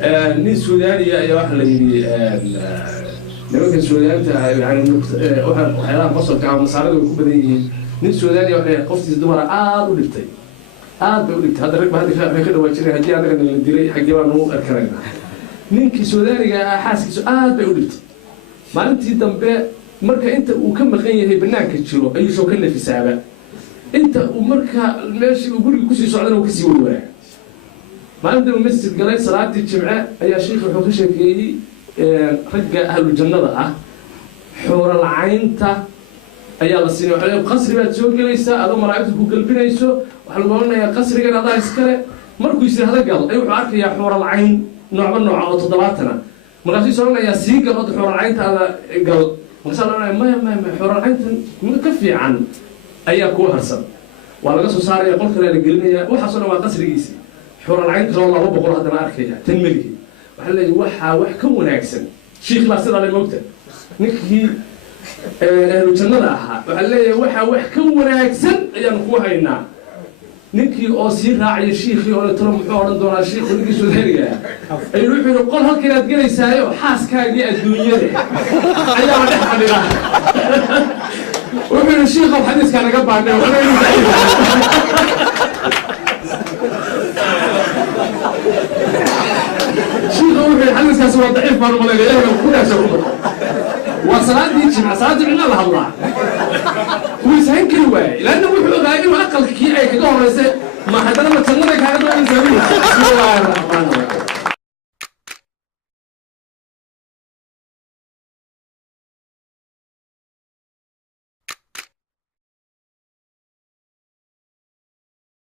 nin Suudaaniya ayaa waxa la yiri nimanka Suudaanta yani waxyaalaha qosolka ama masaarada ku badan yihiin nin Suudaaniya waxa qoftiisa dumar aad u dhigtay aad bay u dhigtay hadda rag baa hadda ka dhawaa jiray haddii anaga la dilay xaggee baan u arkanayna ninkii Suudaaniga xaaskiisu aad bay u dhigtay maalintii dambe marka inta uu ka maqan yahay banaanka jiro ayuu soo ka nafisaaba inta uu marka meeshii uu guriga ku sii socdana uu ka sii wareegay maalinta uu masjid galay salaadii jimce ayaa sheekhu wuxuu ka sheekeeyay ragga ahlu jannada ah xuura lacaynta ayaa la siinay waxa qasri baad soo galaysaa adoo malaa'iktu ku galbinayso waxa lagu oranayaa qasrigan adaa iskale markuu isii hada gal ayuu wuxuu arkayaa xuura lacayn nooc oo 70 markaasuu oranayaa sii gal oo xuura lacaynta ada gal markaasuu oranayaa ma xuura lacayntan ka fiican ayaa ku harsan waa laga soo saaraya qolka la gelinaya waxa soo waa qasrigiisii xuura lacaynta loo 200 hadana arkaya tan milki waxa la yiraahdaa wax ka wanaagsan sheekh la sida la moogta ninkii ahlu jannada ahaa waxa leeyahay wax ka wanaagsan ayaan ku haynaa ninkii oo sii raacay sheekhi oo tiro muxuu oran doonaa sheekhu ninkii Suudaaniga ay wuxuu qol halkii aad galeysaayo xaaskaagii adduunyada ayaa dhex fadhiya wuxuu sheekhu xadiiska naga baanay sheekhu حدث هو ضعيف ما نقول له كلها سووا وصلاتي جمع صلاتي عندنا لها الله ويسهل كل واحد لأنه وحده غايب وأقل كي أي كده ورثة ما حدا ما تنا